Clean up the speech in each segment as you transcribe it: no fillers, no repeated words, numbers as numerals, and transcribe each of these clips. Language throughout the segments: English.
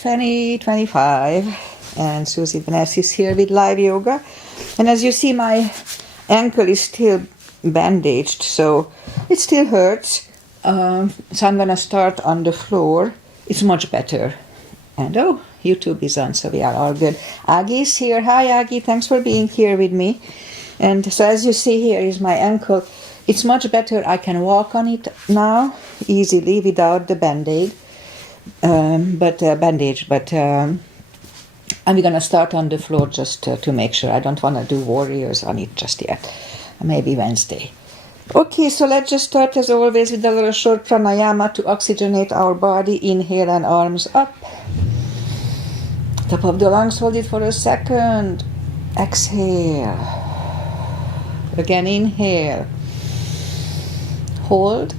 2025, and Susie Vanessa is here with live yoga. And as you see, my ankle is still bandaged, so it still hurts. So I'm gonna start on the floor. It's much better. And oh, YouTube is on, so we are all good. Aggie is here. Hi, Aggie. Thanks for being here with me. And so as you see, here is my ankle. It's much better. I can walk on it now easily without the band-aid. Bandage. I'm gonna start on the floor just to make sure. I don't want to do warriors on it just yet. Maybe Wednesday. Okay, so let's just start as always with a little short pranayama to oxygenate our body. Inhale and arms up. Top of the lungs, hold it for a second. Exhale. Again, inhale. Hold.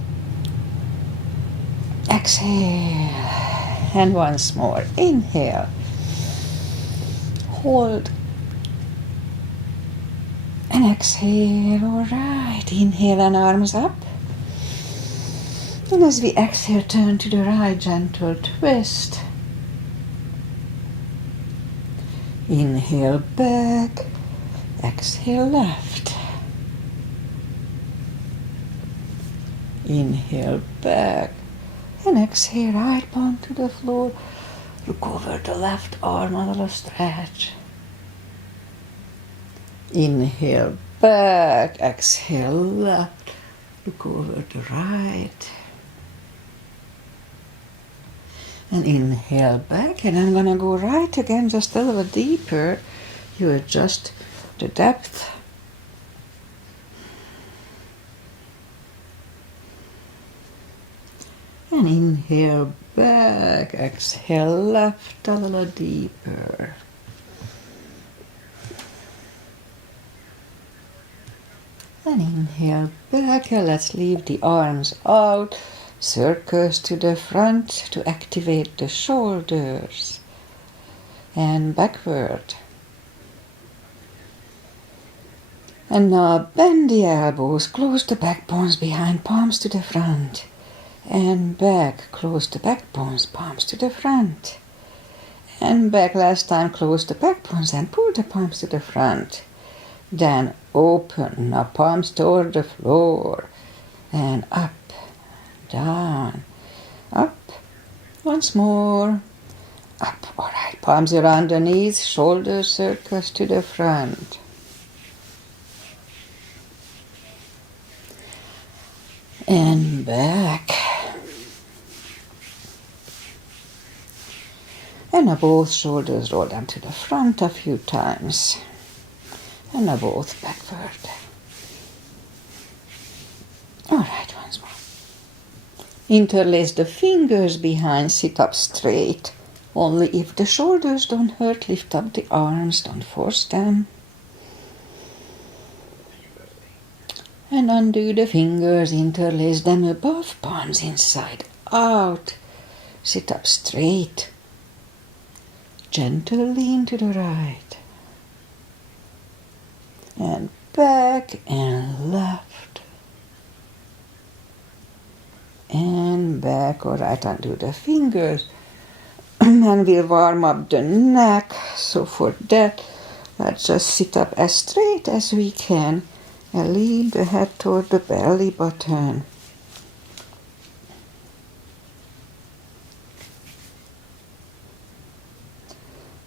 Exhale. And once more. Inhale. Hold. And exhale. All right. Inhale and arms up. And as we exhale, turn to the right, gentle twist. Inhale back. Exhale left. Inhale back. And exhale, right palm to the floor. Look over the left arm, a little stretch. Inhale back, exhale left. Look over the right. And inhale back, and I'm gonna go right again, just a little deeper. You adjust the depth. And inhale back, exhale left, a little deeper. And inhale back, and let's leave the arms out. Circles to the front to activate the shoulders. And backward. And now bend the elbows, close the backbones behind, palms to the front. And back, close the backbones, palms to the front. And back, last time, close the backbones and pull the palms to the front. Then open, now palms toward the floor. And up, down, up. Once more. Up, all right, palms around the knees, shoulders circles to the front. And back. And now both shoulders roll down to the front a few times. And now both backward. All right, once more. Interlace the fingers behind, sit up straight. Only if the shoulders don't hurt, lift up the arms, don't force them. And undo the fingers, interlace them above, palms inside out. Sit up straight. Gentle lean to the right. And back and left. And back, all right, undo the fingers. And we'll warm up the neck. So for that, let's just sit up as straight as we can. And lean the head toward the belly button.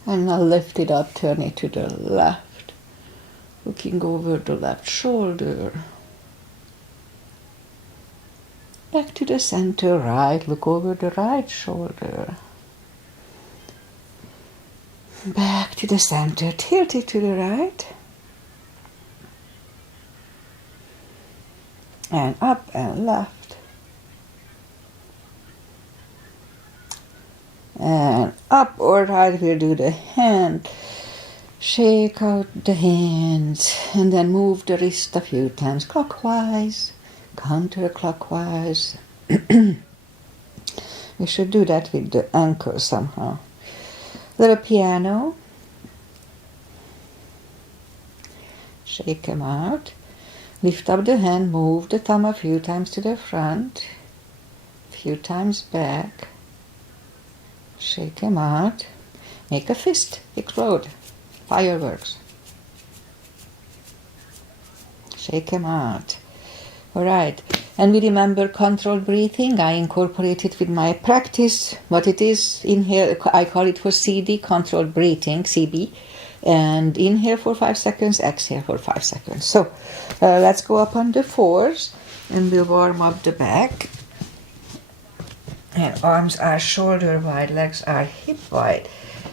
And now lift it up, turn it to the left. Looking over the left shoulder. Back to the center, right. Look over the right shoulder. Back to the center, tilt it to the right. And up and left. And up, all right, we'll do the hand. Shake out the hands and then move the wrist a few times clockwise, counterclockwise. We should do that with the ankle somehow. Little piano. Shake them out. Lift up the hand, move the thumb a few times to the front, a few times back. Shake him out. Make a fist explode. Fireworks. Shake him out. All right. And we remember controlled breathing. I incorporate it with my practice. What it is, inhale, I call it for CD, controlled breathing, CB. And inhale for 5 seconds, exhale for 5 seconds. So let's go up on the fours and we'll warm up the back. And arms are shoulder wide, legs are hip wide.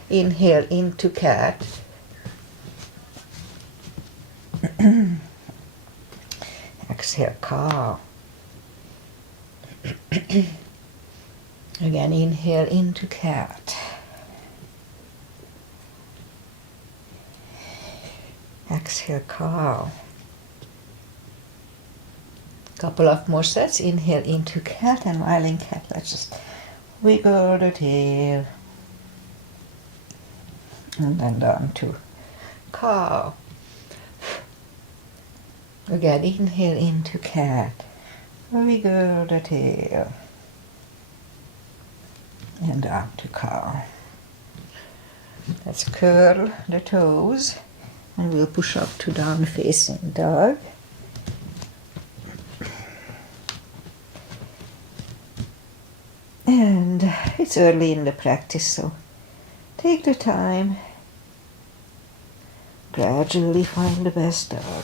Inhale into cat. Exhale, cow. Again, inhale into cat. Exhale, cow. Couple of more sets. Inhale into cat, and while in cat, let's just wiggle the tail. And then down to cow. Again, inhale into cat. Wiggle the tail. And down to cow. Let's curl the toes. And we'll push up to down facing dog. And it's early in the practice, so take the time. Gradually find the best dog.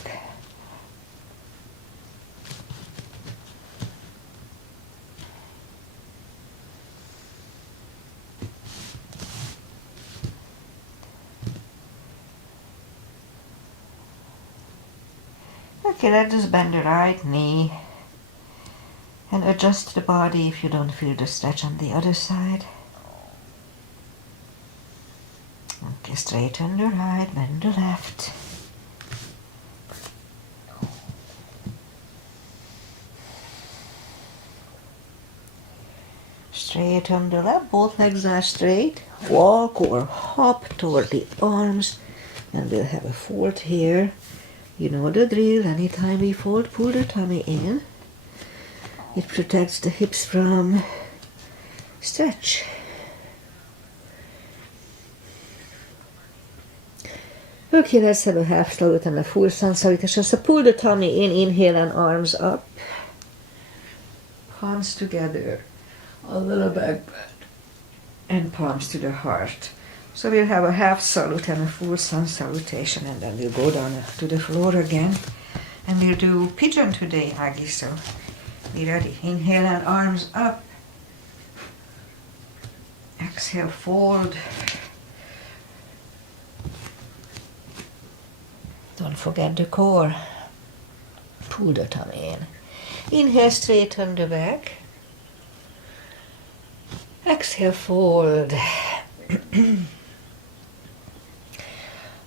Okay, let's just bend the right knee and adjust the body if you don't feel the stretch on the other side. Okay, straighten the right, bend the left. Straighten the left, both legs are straight. Walk or hop toward the arms, and we'll have a fold here. You know the drill. Anytime we fold, pull the tummy in. It protects the hips from stretch. Okay, let's have a half salute and a full sun salutation. So pull the tummy in, inhale and arms up. Palms together, a little back bend, and palms to the heart. So we'll have a half salute and a full sun salutation, and then we'll go down to the floor again. And we'll do pigeon today, Aggie, so be ready. Inhale and arms up. Exhale, fold. Don't forget the core. Pull the tummy in. Inhale, straighten the back. Exhale, fold.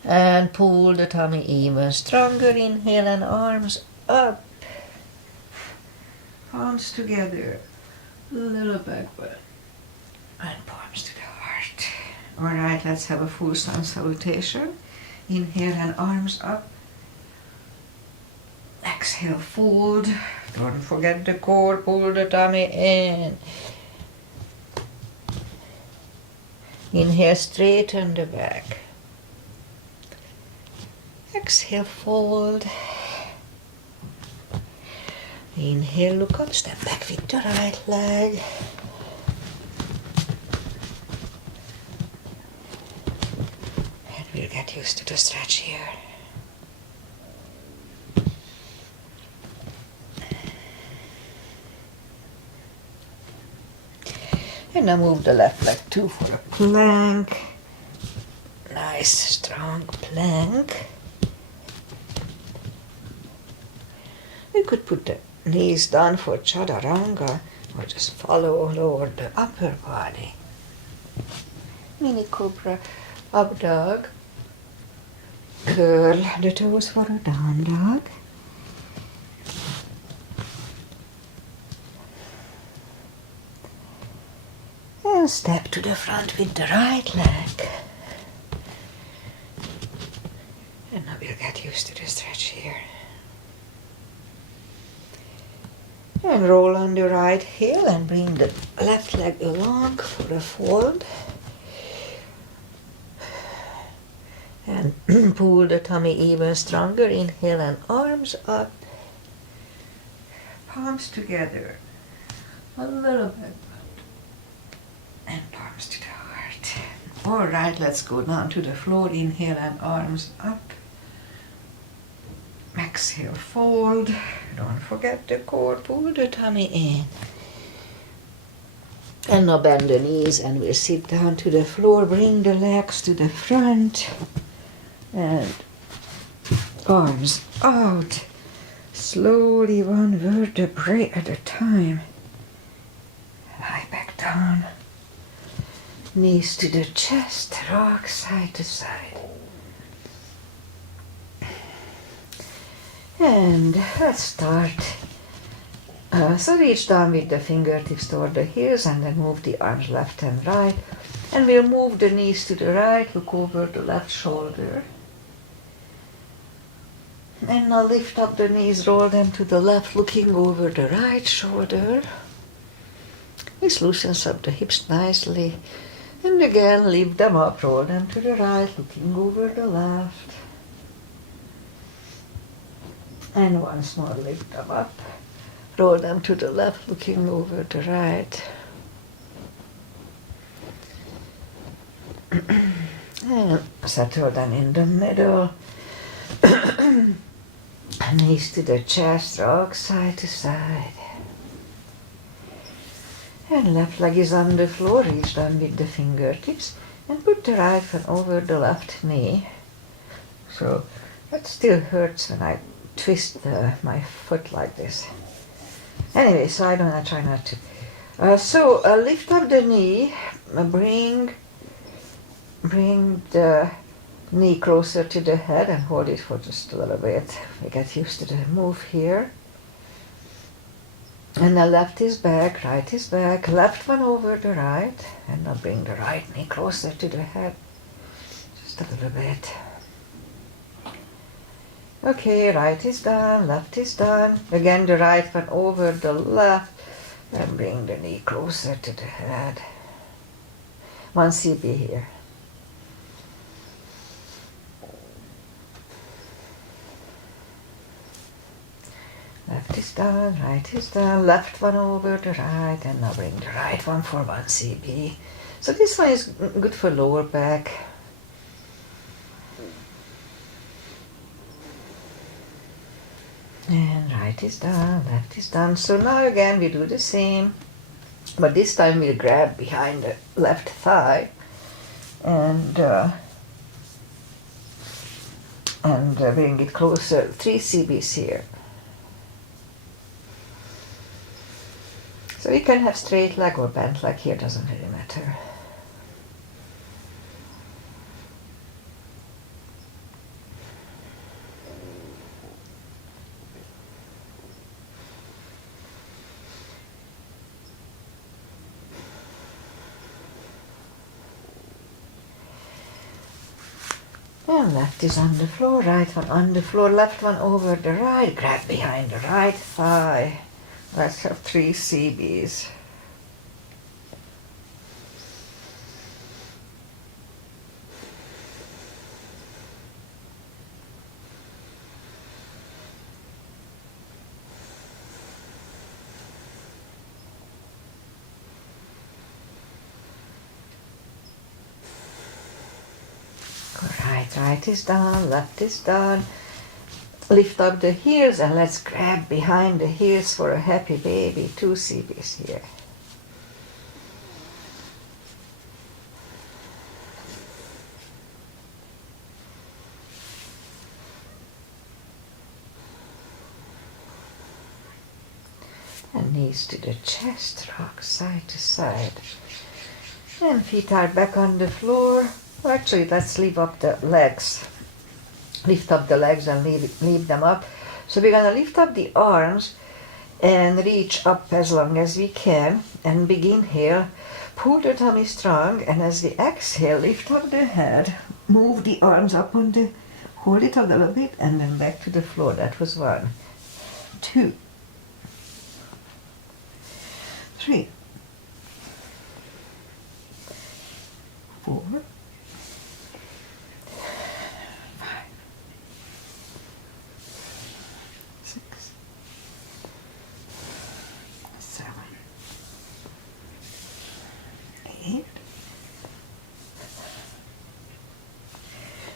And pull the tummy even stronger. Inhale and arms up. Palms together. Little back bend. And palms to the heart. Alright, let's have a full sun salutation. Inhale and arms up. Exhale, fold. Don't forget the core. Pull the tummy in. Inhale, straighten the back. Exhale, fold. Inhale, look up, step back with the right leg. And we'll get used to the stretch here. And now move the left leg too for a plank. Nice, strong plank. We could put the knees down for chaturanga or just follow lower the upper body. Mini cobra, up dog. Curl the toes for a down dog. And step to the front with the right leg. And now we'll get used to the stretch here. And roll on the right heel and bring the left leg along for a fold. And pull the tummy even stronger. Inhale and arms up. Palms together. A little bit. And palms to the heart. Alright, let's go down to the floor. Inhale and arms up. Exhale, fold. Don't forget the core. Pull the tummy in. And now bend the knees and we'll sit down to the floor. Bring the legs to the front. And arms out. Slowly, one vertebrae at a time. Lie back down. Knees to the chest. Rock side to side. And let's start. So reach down with the fingertips toward the heels and then move the arms left and right. And we'll move the knees to the right, look over the left shoulder. And now lift up the knees, roll them to the left, looking over the right shoulder. This loosens up the hips nicely. And again, lift them up, roll them to the right, looking over the left. And once more, lift them up, roll them to the left, looking over the right. And settle them in the middle. Knees to the chest, rock side to side. And left leg is on the floor, reach down with the fingertips and put the right one over the left knee. So that still hurts when I twist my foot like this. Anyway, so I try not to. Lift up the knee, bring the knee closer to the head and hold it for just a little bit. We get used to the move here. And the left is back, right is back, left one over the right, and now bring the right knee closer to the head. Just a little bit. Okay, right is done, left is done. Again, the right one over the left, and bring the knee closer to the head. One CB here. Left is done, right is done, left one over the right, and now bring the right one for 1 CB. So this one is good for lower back. And right is done, left is done. So now again we do the same, but this time we'll grab behind the left thigh and bring it closer, 3 CBs here. So we can have straight leg or bent leg here, doesn't really matter. And left is on the floor, right one on the floor, left one over the right, grab behind the right thigh. Let's have 3 CBs. Right is down, left is down. Lift up the heels and let's grab behind the heels for a happy baby. 2 CBs here. And knees to the chest, rock side to side. And feet are back on the floor. Well, actually, let's leave up the legs. Lift up the legs and leave them up. So we're going to lift up the arms and reach up as long as we can. And big inhale, pull the tummy strong. And as we exhale, lift up the head. Move the arms up on the, hold it a little bit and then back to the floor. That was 1, 2, 3, 4, 5, 6, 7, 8.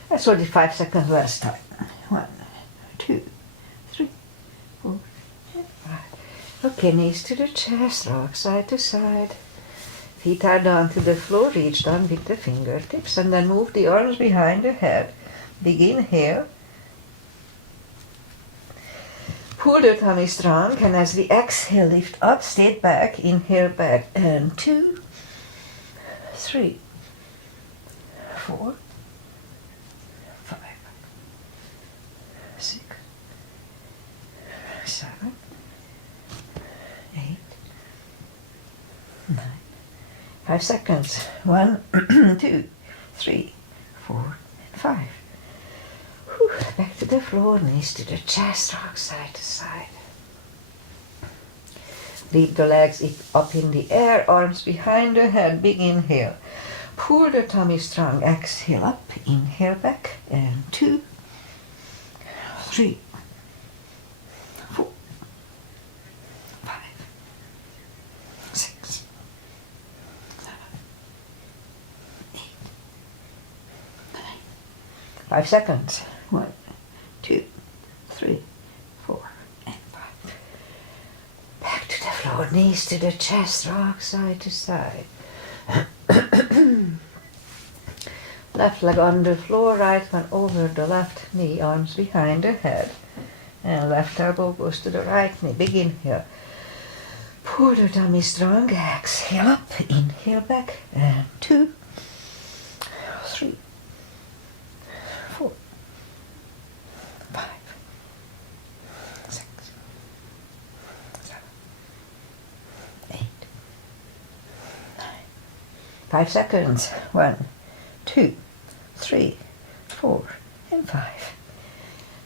That's only 5 seconds last time. 1, 2, 3, 4, 5. Okay, knees to the chest, rock side to side. Feet are down to the floor, reach down with the fingertips, and then move the arms behind the head. Big inhale. Pull the tummy strong, and as we exhale, lift up, straight back, inhale back, and 2, 3, 4, 5, 6, 7, 8, 9. 5 seconds. 1, 2, 3, 4, 5. Whew. Back to the floor, knees to the chest, rock side to side. Leave the legs up in the air, arms behind the head, big inhale. Pull the tummy strong, exhale up, inhale back, and 2, 3, 4, 5, 6, 7, 8, 9. 5 seconds. 1, 2, 3, 4, and 5. Back to the floor, knees to the chest, rock side to side. Left leg on the floor, right one over the left knee, arms behind the head. And left elbow goes to the right knee. Big inhale. Pull the tummy strong, exhale up, inhale back, and 2, 3, 4, 5, 6, 7, 8, 9. 5 seconds. 1, 2, 3, 4, and 5.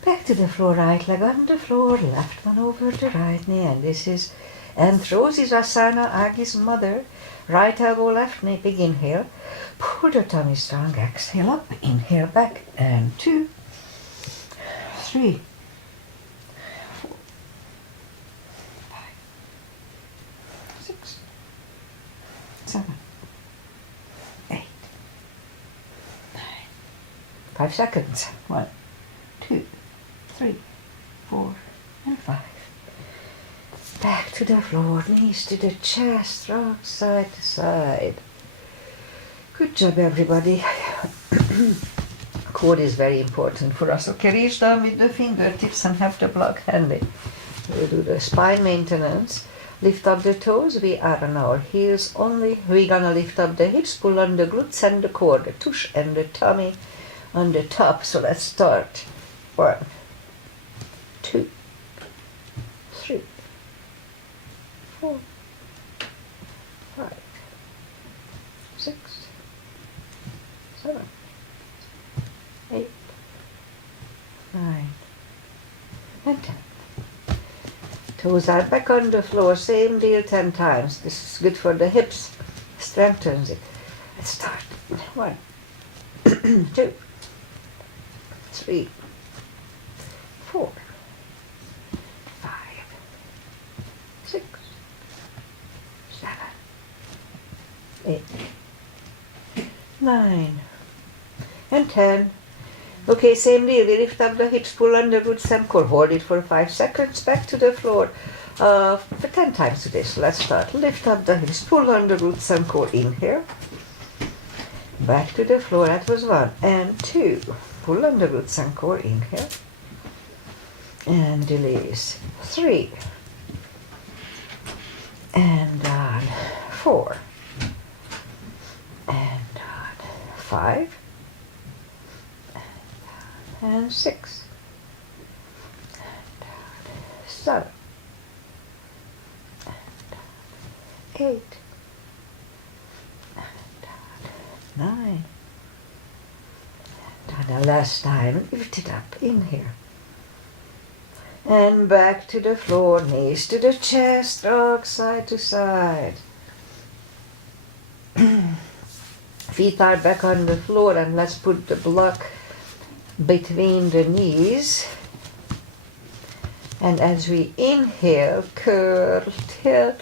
Back to the floor, right leg on the floor, left one over the right knee, and this is Anthrosisasana, Agi's mother. Right elbow, left knee, big inhale. Pull the tummy strong, exhale up, inhale back, and 2, 3, 4, 5, 6, 7, 8, 9. 5 seconds. 1, 2, 3, 4, and 5. Back to the floor, knees to the chest, rock side to side. Good job, everybody. Core is very important for us. Okay, reach down with the fingertips and have the block handy. We'll do the spine maintenance. Lift up the toes. We are on our heels only. We're gonna lift up the hips, pull on the glutes and the core, the tush and the tummy on the top. So let's start. 1, 2, 3, 4, 5, 6, 7, 8, 9, and 10. Toes are back on the floor, same deal 10 times. This is good for the hips, strengthens it. Let's start. 1, 2, 3, 4, 5, 6, 7, 8, 9, and 10. Okay, same deal. We lift up the hips, pull on the glutes and core. Hold it for 5 seconds. Back to the floor for 10 times today. So let's start. Lift up the hips, pull on the glutes and core. Inhale. Back to the floor. That was 1 and 2. Pull on the glutes and core. Inhale. And release. 3. And down. 4. And down. 5. And 6, and down, 7, and down, 8, and down, 9, and down. And last time, lift it up, inhale, And back to the floor, knees to the chest, rock side to side. Feet are back on the floor, and let's put the block between the knees. And as we inhale, curl, tilt,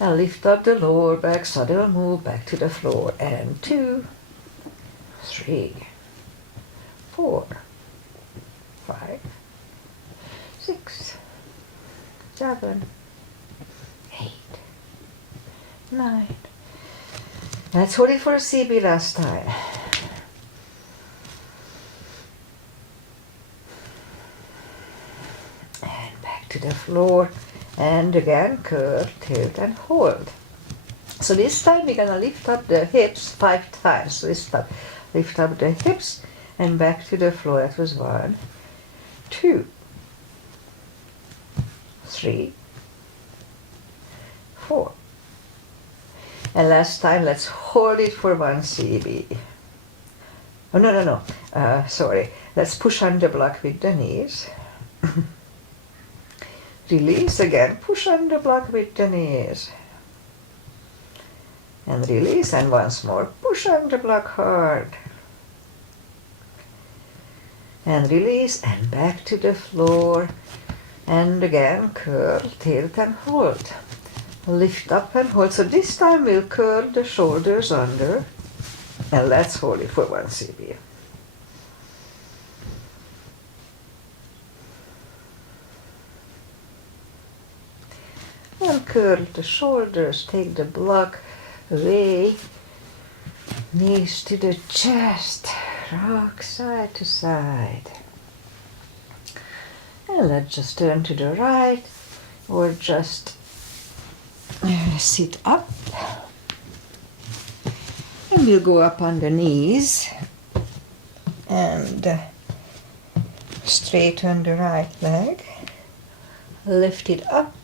and lift up the lower back, sudden move back to the floor. And 2, 3, 4, 5, 6, 7, 8, 9. Let's hold it for a CB last time. And back to the floor. And again, curl, tilt, and hold. So this time we're going to lift up the hips 5 times. So this time, lift up the hips and back to the floor. That was 1, 2, 3, 4. And last time, let's hold it for 1 CB. Oh, no. Sorry. Let's push on the block with the knees. Release again. Push on the block with the knees. And release. And once more. Push on the block hard. And release. And back to the floor. And again, curl, tilt, and hold. Lift up and hold. So this time we'll curl the shoulders under. And let's hold it for 1 CB. And curl the shoulders. Take the block away. Knees to the chest. Rock side to side. And let's just turn to the right. Or just sit up, and we'll go up on the knees and straighten the right leg, lift it up,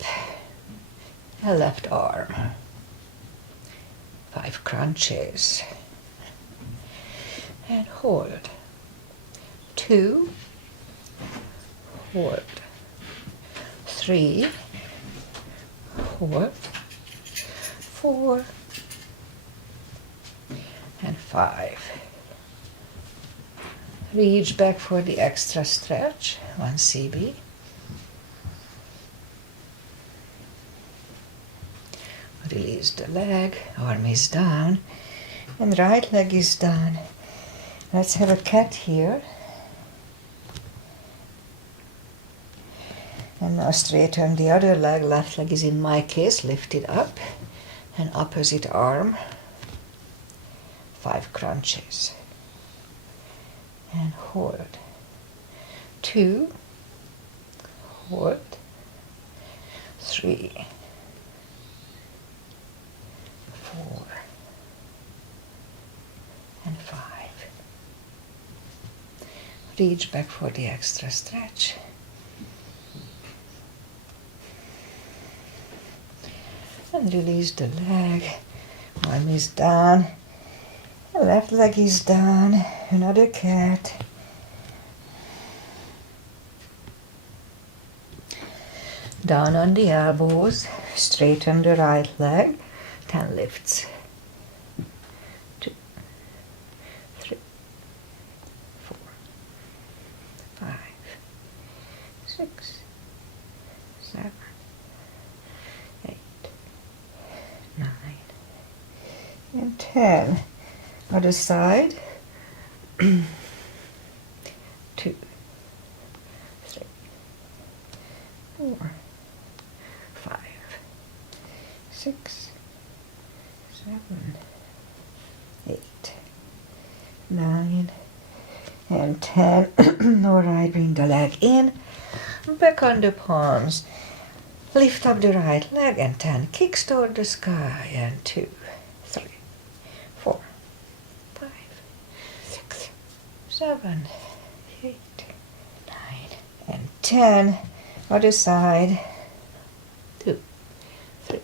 and left arm, 5 crunches, and hold, 2, hold, 3, hold, 4, and 5. Reach back for the extra stretch, 1 CB. Release the leg, arm is down, and right leg is down. Let's have a cat here. And now straighten the other leg, left leg is in my case, lift it up, and opposite arm, 5 crunches. And hold. 2, hold, 3, 4, and 5. Reach back for the extra stretch. And release the leg. Arm is down. The left leg is down. Another cat. Down on the elbows. Straighten the right leg. 10 lifts. 2, 3, 4, 5, 6, 7, 8, 9, and 10. Other side. 2, 3, 4, 5, 6, 7, 8, 9, and 10. Alright, bring the leg in. Back on the palms. Lift up the right leg and 10 kicks toward the sky. And 2, 3, 4, 5, 6, 7, 8, 9, and 10. Other side. 2, 3,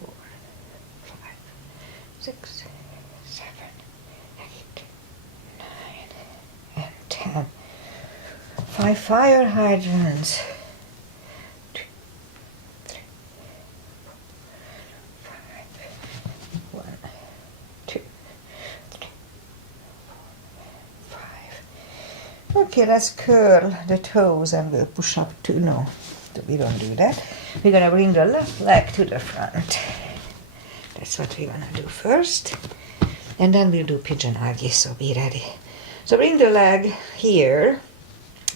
4, 5, 6, 7, 8, 9, and 10. 5 fire hydrants. Okay, let's curl the toes and we'll push up to, no, we don't do that. We're gonna bring the left leg to the front. That's what we're gonna do first. And then we'll do pigeon argy, so be ready. So bring the leg here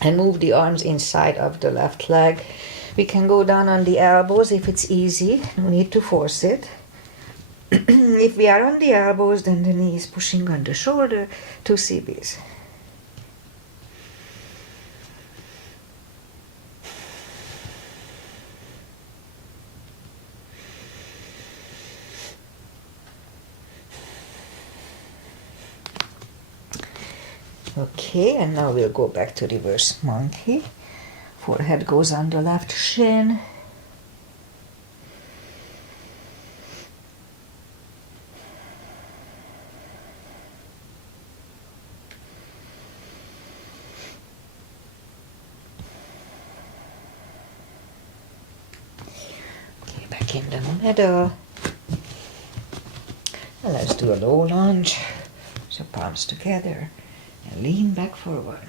and move the arms inside of the left leg. We can go down on the elbows if it's easy, no need to force it. If we are on the elbows, then the knee is pushing on the shoulder, 2 CBs. Okay, and now we'll go back to reverse monkey. Forehead goes on the left shin. Okay, back in the middle. And let's do a low lunge. So palms together. And lean back forward.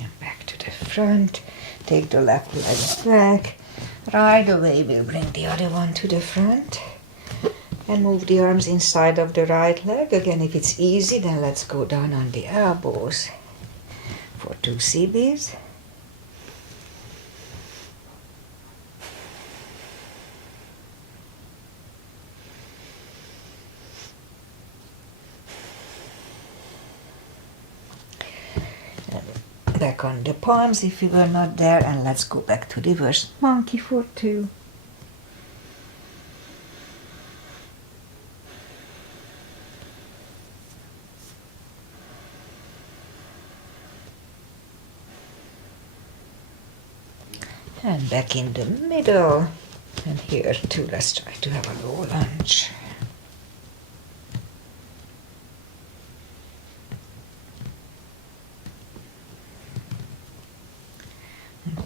And back to the front. Take the left leg back. Right away we'll bring the other one to the front. And move the arms inside of the right leg. Again, if it's easy, then let's go down on the elbows for 2 CBs. Back on the palms if you were not there, and let's go back to reverse monkey for 2. And back in the middle, and here too, let's try to have a low lunge.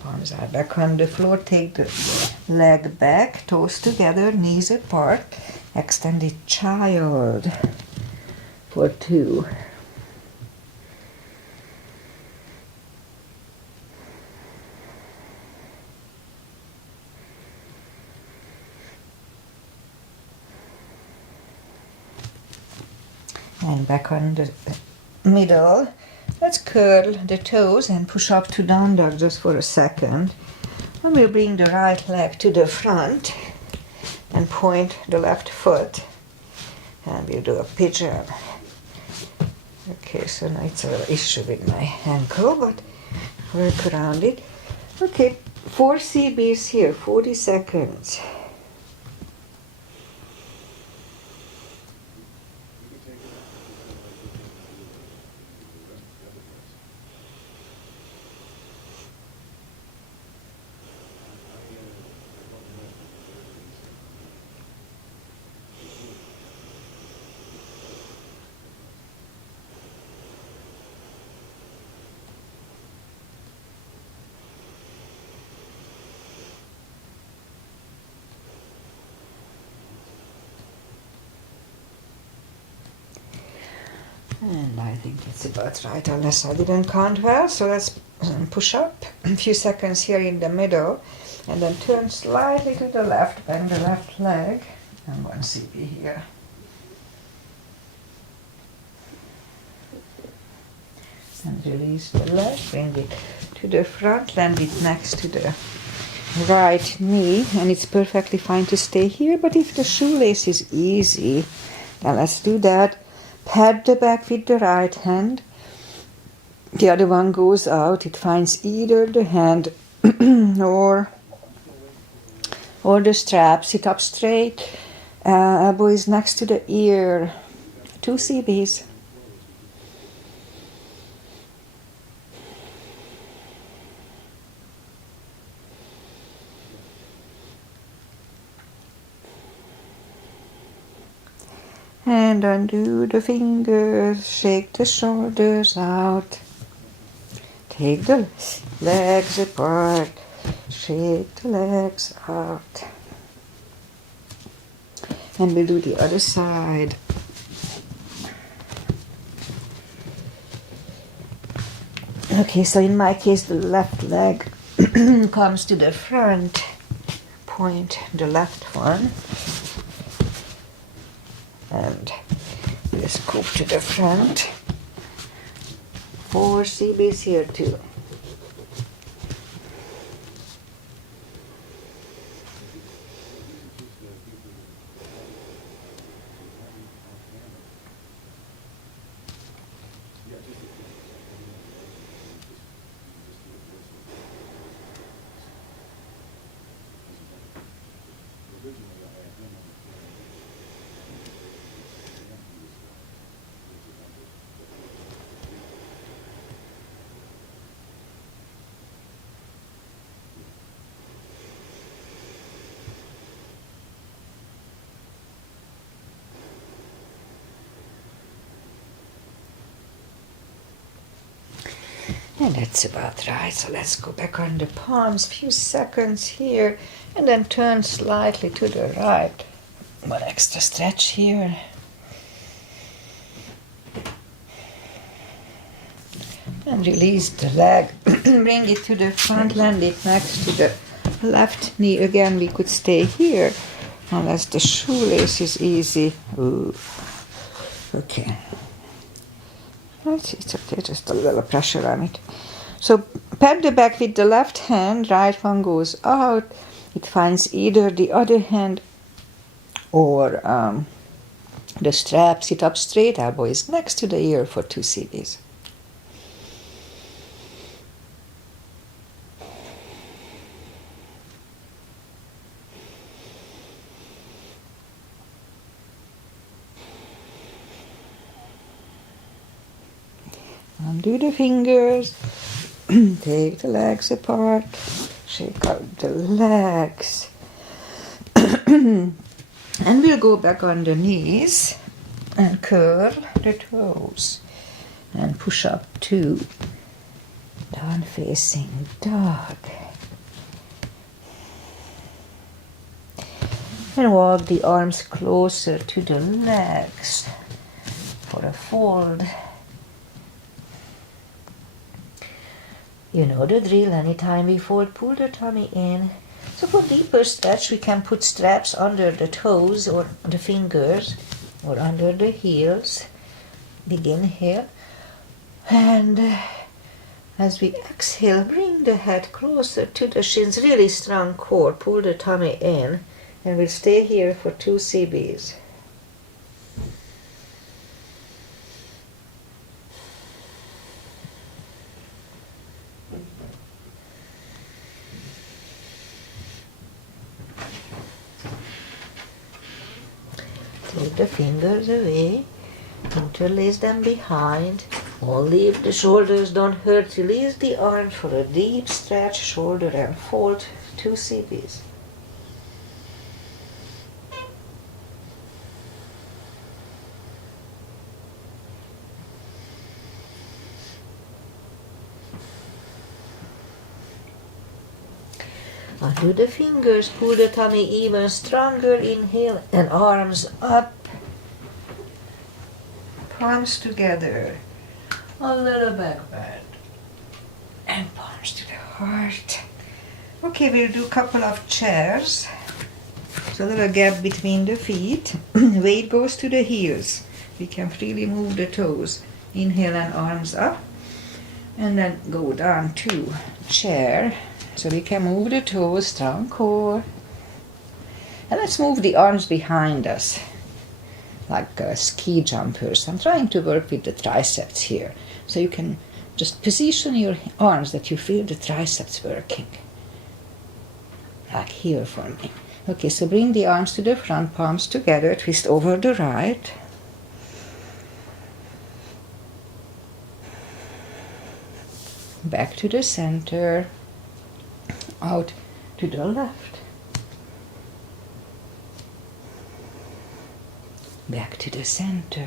Palms are back on the floor. Take the leg back, toes together, knees apart. Extended child for 2. And back on the middle. Let's curl the toes and push up to down dog just for a second. And we'll bring the right leg to the front and point the left foot. And we'll do a pigeon. Okay, so now it's an issue with my ankle, but work around it. Okay, 4 CBs here, 40 seconds. And I think it's about right, unless I didn't count well. So let's push up a few seconds here in the middle, and then turn slightly to the left, bend the left leg, and 1 CB here. And release the leg, bring it to the front, land it next to the right knee, and it's perfectly fine to stay here, but if the shoelace is easy, then let's do that. Pat the back with the right hand. The other one goes out. It finds either the hand or the strap. Sit up straight. Elbow is next to the ear. 2 CBs. And undo the fingers, shake the shoulders out. Take the legs apart, shake the legs out. And we'll do the other side. Okay, so in my case, the left leg comes to the front. Point the left one. And we'll scoop to the front. 4 CBs here too. And that's about right. So let's go back on the palms, few seconds here, and then turn slightly to the right. One extra stretch here. And release the leg. Bring it to the front, land it next to the left knee. Again, we could stay here, unless the shoelace is easy. Ooh. Okay. It's okay, just a little pressure on it. So pat the back with the left hand, right one goes out. It finds either the other hand or the strap. Sit up straight, elbow is next to the ear for 2 CBs. Undo the fingers, take the legs apart, shake out the legs, and we'll go back on the knees and curl the toes and push up to down facing dog. And walk the arms closer to the legs for a fold. You know the drill, anytime we fold, pull the tummy in. So for deeper stretch, we can put straps under the toes or the fingers or under the heels. Begin here. And as we exhale, bring the head closer to the shins, really strong core, pull the tummy in, and we'll stay here for 2 CBs. Take the fingers away, interlace them behind, only if the shoulders don't hurt. Release the arms for a deep stretch, shoulder and fold, 2 CBs. Undo the fingers, pull the tummy even stronger, inhale and arms up, palms together, a little back bend, and palms to the heart. Okay, we'll do a couple of chairs. So a little gap between the feet, weight goes to the heels. We can freely move the toes, inhale and arms up, and then go down to chair. So we can move the toes, strong core. And let's move the arms behind us, like ski jumpers. I'm trying to work with the triceps here. So you can just position your arms that you feel the triceps working. Like here for me. Okay, so bring the arms to the front, palms together, twist over the right. Back to the center. Out to the left, back to the center,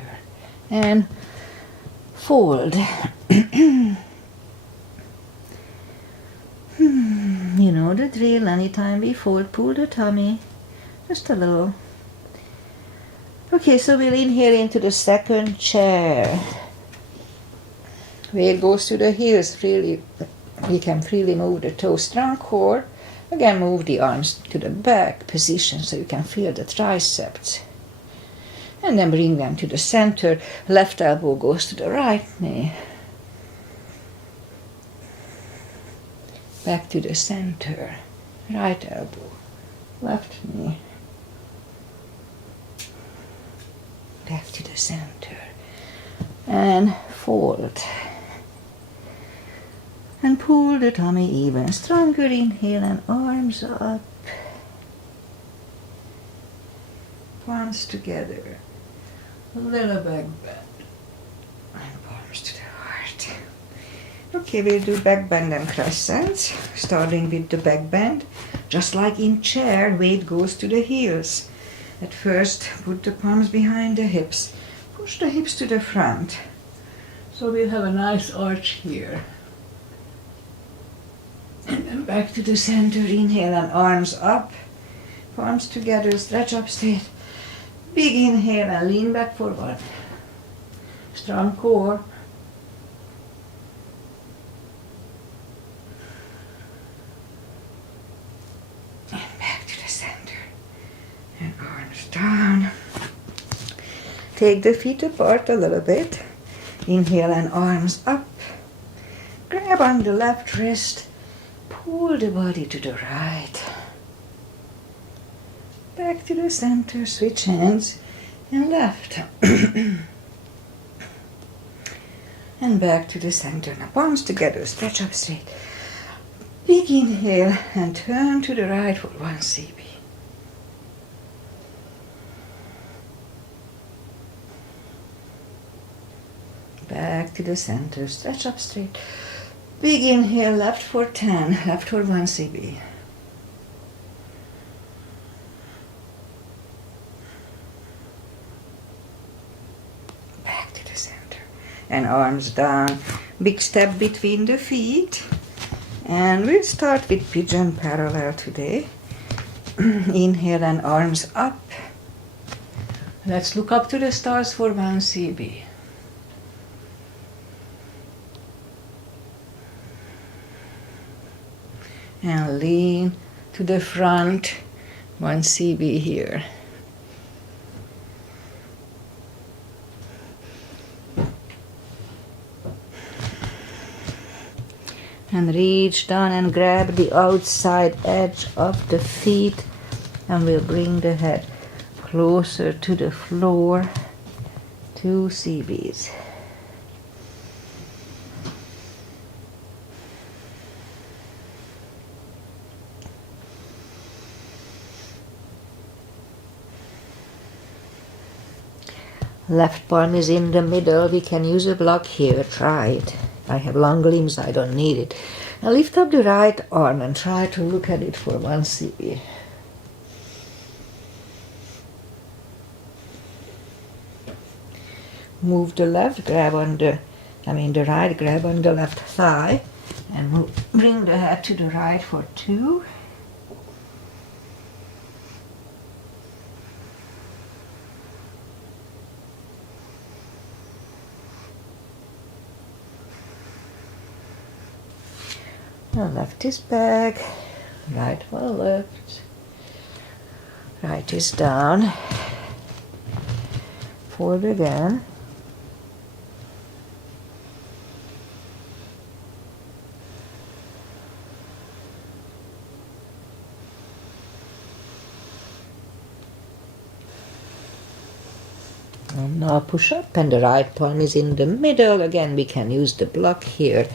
and fold. You know the drill, anytime we fold, pull the tummy, just a little, Okay, so we'll inhale into the second chair. Weight goes to the heels freely. We can freely move the toes, strong core. Again, move the arms to the back position so you can feel the triceps. And then bring them to the center. Left elbow goes to the right knee. Back to the center. Right elbow. Left knee. Back to the center. And fold. And pull the tummy even. Stronger inhale and arms up. Palms together. Little back bend. And palms to the heart. Okay, we'll do back bend and crescents. Starting with the back bend. Just like in chair, weight goes to the heels. At first, put the palms behind the hips. Push the hips to the front. So we'll have a nice arch here. And then back to the center. Inhale and arms up. Palms together, stretch up straight. Big inhale and lean back forward. Strong core. And back to the center. And arms down. Take the feet apart a little bit. Inhale and arms up. Grab on the left wrist. Pull the body to the right. Back to the center, switch hands, and left. And back to the center. Now palms together, stretch up straight. Big inhale and turn to the right for 1 CB. Back to the center, stretch up straight. Big inhale, left for 10, left for 1 CB. And arms down. Big step between the feet. And we'll start with pigeon parallel today. Inhale and arms up. Let's look up to the stars for 1 CB. And lean to the front. 1 CB here. And reach down and grab the outside edge of the feet, and we'll bring the head closer to the floor. 2 CBs. Left palm is in the middle. We can use a block here. Try it. I have long limbs, I don't need it. Now lift up the right arm and try to look at it for 1 CB. Move the left, grab on the right, grab on the left thigh, and bring the head to the right for 2. Now left is back, right for left, right is down, forward again. And now push up, and the right palm is in the middle. Again, we can use the block here.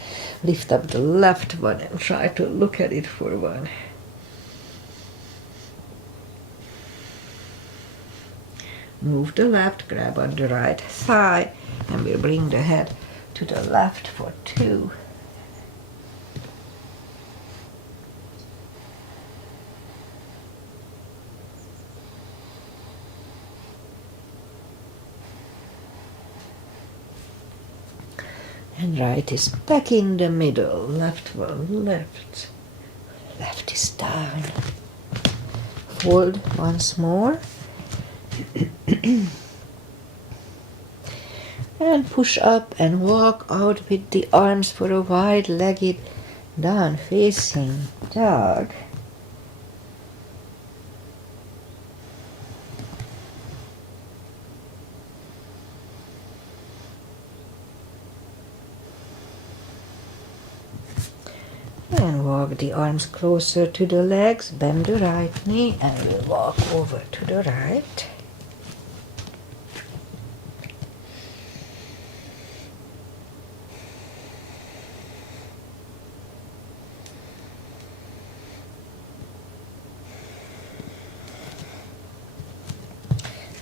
Lift up the left one and try to look at it for 1. Move the left, grab on the right thigh, and we'll bring the head to the left for 2. And right is back in the middle. Left one, left. Left is down. Fold once more. And push up and walk out with the arms for a wide-legged down-facing dog. And walk the arms closer to the legs, bend the right knee, and we'll walk over to the right.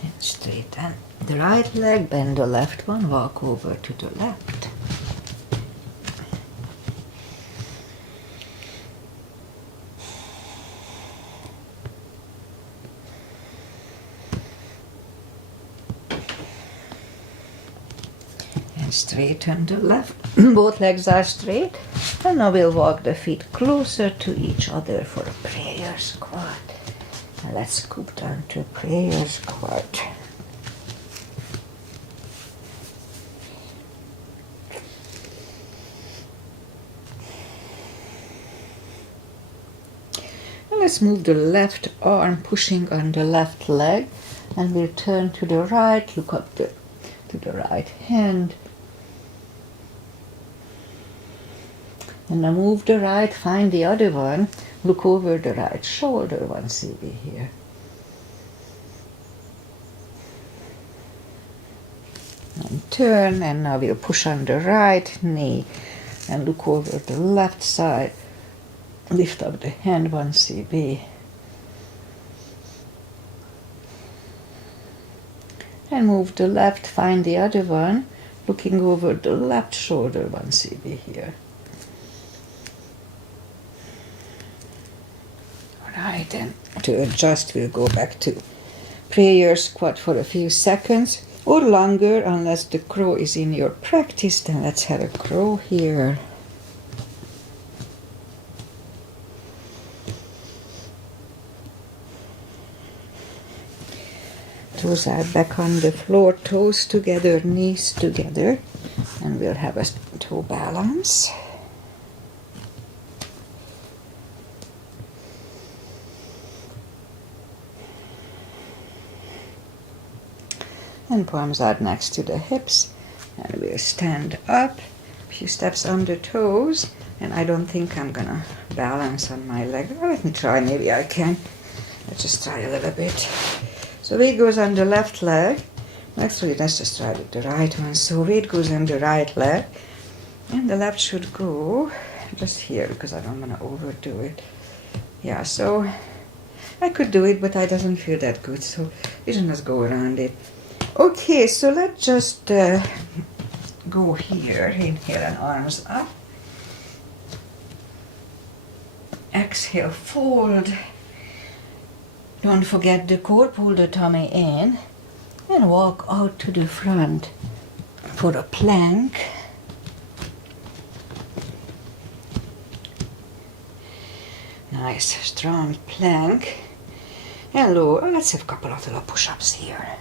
And straighten the right leg, bend the left one, walk over to the left. Straighten the left, both legs are straight, and now we'll walk the feet closer to each other for a prayer squat. And let's scoop down to prayer squat. And let's move the left arm pushing on the left leg, and we'll turn to the right, look up to the right hand. And now move the right, find the other one, look over the right shoulder once you be here. And turn, and now we'll push on the right knee and look over the left side. Lift up the hand once you be. And move the left, find the other one, looking over the left shoulder once you be here. Right, and to adjust, we'll go back to prayer squat for a few seconds or longer, unless the crow is in your practice. Then let's have a crow here. Toes are back on the floor, toes together, knees together, and we'll have a toe balance. And palms are next to the hips, and we'll stand up, a few steps on the toes, and I don't think I'm gonna balance on my leg. Well, let me try, maybe I can. Let's just try a little bit. So weight goes on the left leg. Actually, let's just try with the right one. So weight goes on the right leg, and the left should go just here, because I don't want to overdo it. Yeah, so I could do it, but I doesn't feel that good, so we should just go around it. Okay, so let's just go here. Inhale and arms up. Exhale, fold. Don't forget the core, pull the tummy in, and walk out to the front for a plank. Nice, strong plank. And lower. Let's have a couple of little push-ups here.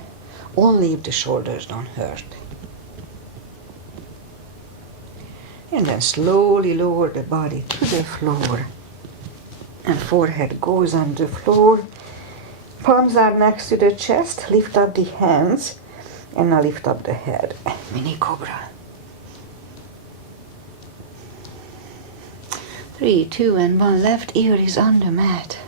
Only if the shoulders don't hurt. And then slowly lower the body to the floor. And forehead goes on the floor. Palms are next to the chest. Lift up the hands. And now lift up the head. Mini cobra. 3, 2, and 1. Left ear is on the mat.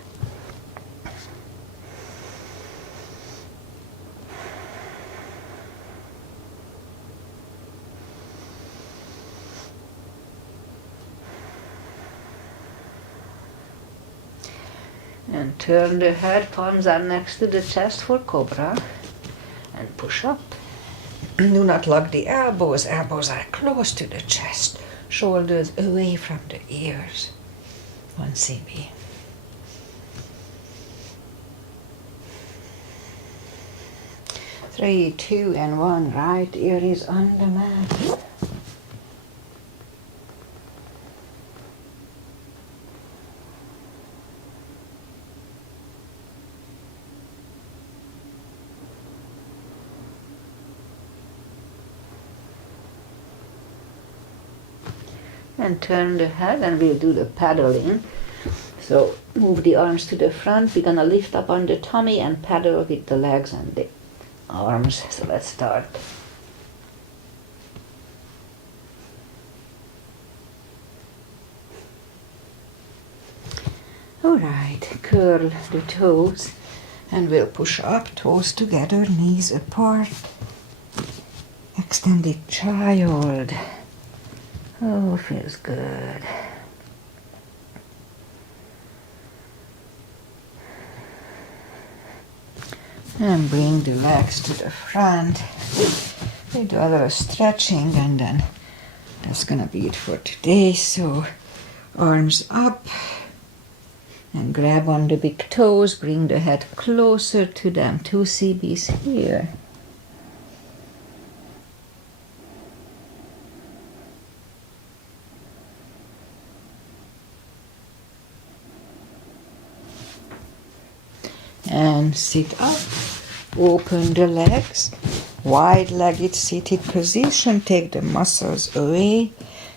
And turn the head, palms are next to the chest for cobra. And push up. Do not lock the elbows. Elbows are close to the chest. Shoulders away from the ears. 1 CB. Three, 2, and 1. Right ear is on the mat. and turn the head, and we'll do the paddling. So move the arms to the front. We're gonna lift up on the tummy and paddle with the legs and the arms. So let's start. Alright, curl the toes and we'll push up, toes together, knees apart. Extended child. Oh, feels good. And bring the legs to the front. We do a little stretching and then that's gonna be it for today. So arms up. And grab on the big toes, bring the head closer to them, 2 CBs here. And sit up, open the legs, wide-legged seated position, take the muscles away,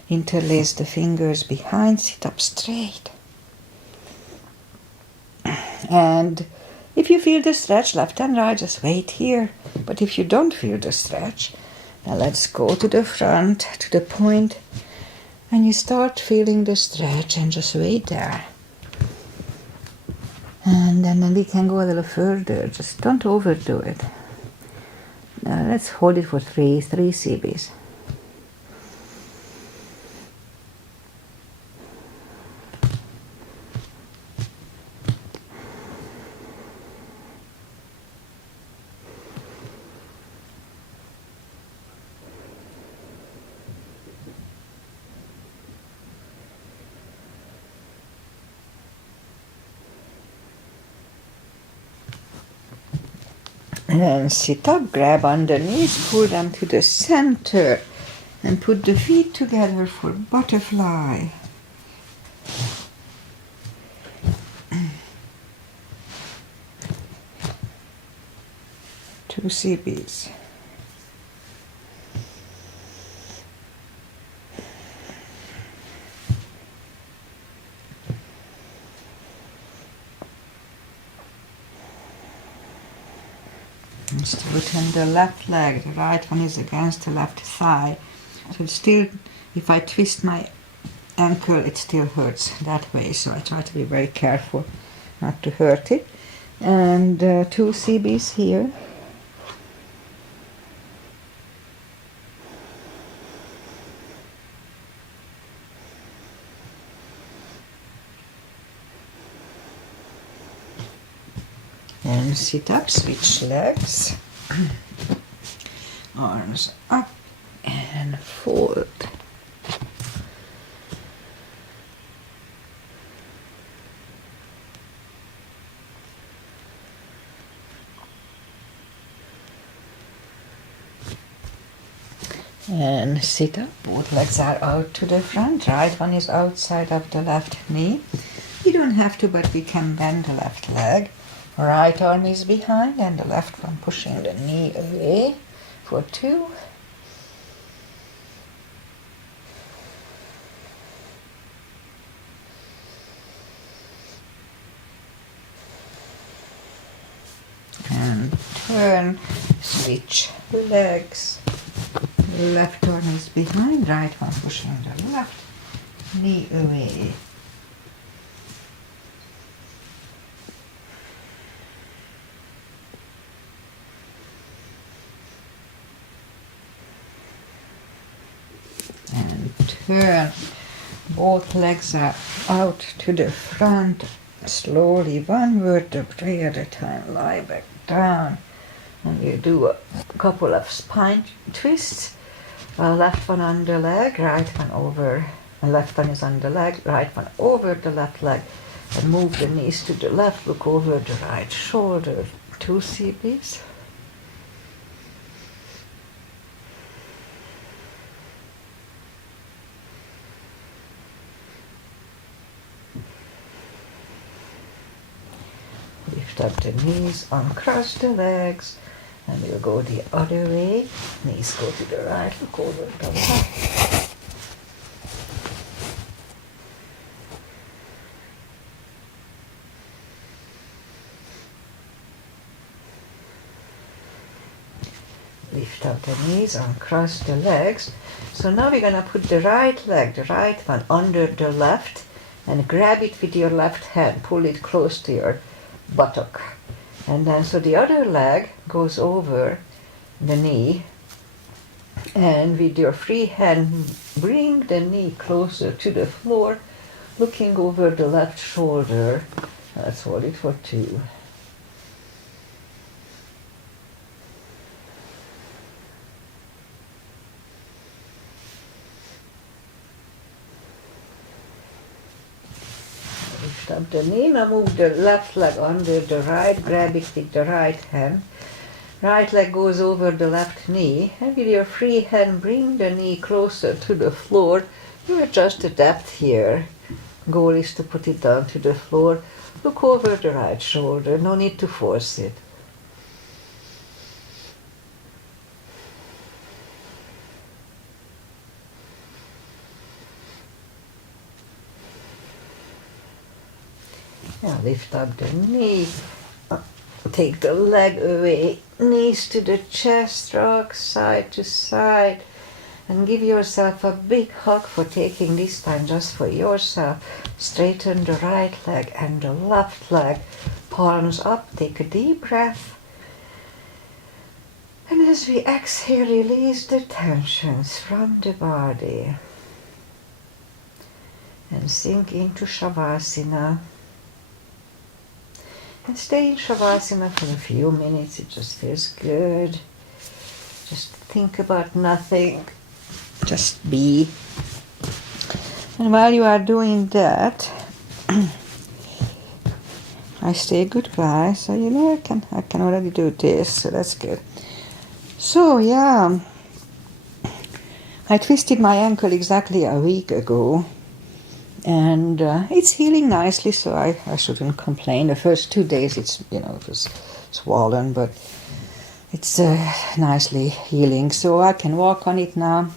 interlace the fingers behind, sit up straight. And if you feel the stretch left and right, just wait here. But if you don't feel the stretch, then let's go to the front, to the point, and you start feeling the stretch and just wait there. And then we can go a little further, just don't overdo it. Let's hold it for three CBs. And sit up, grab underneath, pull them to the center, and put the feet together for butterfly. Two CBs. Straighten the left leg, the right one is against the left thigh. So it's still, if I twist my ankle, it still hurts that way. So I try to be very careful not to hurt it. And 2 CBs here. And sit up, switch legs, arms up and fold. And sit up, both legs are out to the front, right one is outside of the left knee. You don't have to, but we can bend the left leg. Right arm is behind and the left one pushing the knee away for 2. And turn, switch legs. Left arm is behind, right one pushing the left knee away. And turn, both legs are out to the front, slowly, one vertebrae at a time, lie back down, and we do a couple of spine twists, left one on the leg, right one over, left one is on the leg, right one over the left leg, and move the knees to the left, look over the right shoulder, 2 CBs. Lift up the knees, uncross the legs, and we'll go the other way. Knees go to the right, look over the left. lift up the knees, uncross the legs. So now we're going to put the right leg, the right one, under the left and grab it with your left hand. Pull it close to your buttock. And then so the other leg goes over the knee, and with your free hand bring the knee closer to the floor, looking over the left shoulder. Let's hold it for 2. Lift up the knee. Now move the left leg under the right, grab it with the right hand. Right leg goes over the left knee, and with your free hand bring the knee closer to the floor. You adjust the depth here. Goal is to put it down to the floor. Look over the right shoulder, no need to force it. Now lift up the knee, take the leg away, knees to the chest, rock side to side, and give yourself a big hug for taking this time just for yourself. Straighten the right leg and the left leg, palms up, take a deep breath. And as we exhale, release the tensions from the body and sink into Shavasana. And stay in Shavasana for a few minutes. It just feels good. Just think about nothing. Just be. And while you are doing that, I say goodbye. So you know I can already do this. So that's good. So yeah, I twisted my ankle exactly a week ago. And it's healing nicely, so I shouldn't complain. The first 2 days it was swollen, but it's nicely healing. So I can walk on it now.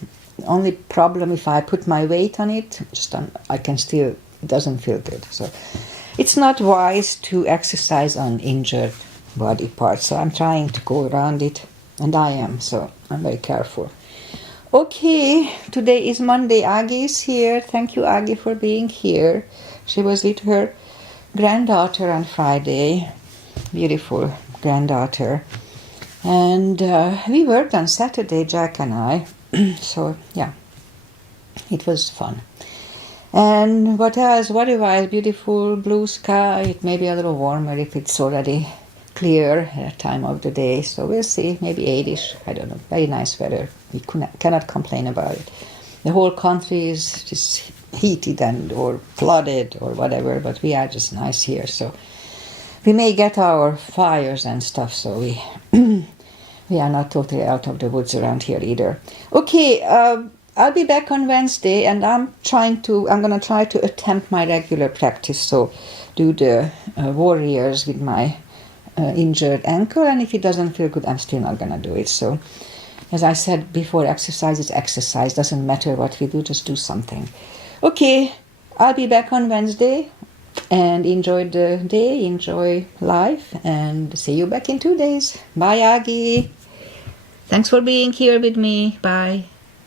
Only problem if I put my weight on it, it doesn't feel good. So it's not wise to exercise on injured body parts. So I'm trying to go around it, and I am. So I'm very careful. Okay, today is Monday. Aggie is here. Thank you, Aggie, for being here. She was with her granddaughter on Friday. Beautiful granddaughter. And we worked on Saturday, Jack and I. So, yeah, it was fun. And what else? Otherwise, beautiful blue sky. It may be a little warmer if it's already clear at that time of the day. So we'll see. Maybe 8-ish. I don't know. Very nice weather. We cannot complain about it. The whole country is just heated or flooded or whatever, but we are just nice here. So we may get our fires and stuff, so we we are not totally out of the woods around here either. Okay, I'll be back on Wednesday, and I'm going to try to attempt my regular practice. So do the warriors with my injured ankle, and if it doesn't feel good, I'm still not going to do it. So as I said before, exercise is exercise. Doesn't matter what we do, just do something. Okay, I'll be back on Wednesday, and enjoy the day, enjoy life, and see you back in 2 days. Bye, Aggie. Thanks for being here with me. Bye.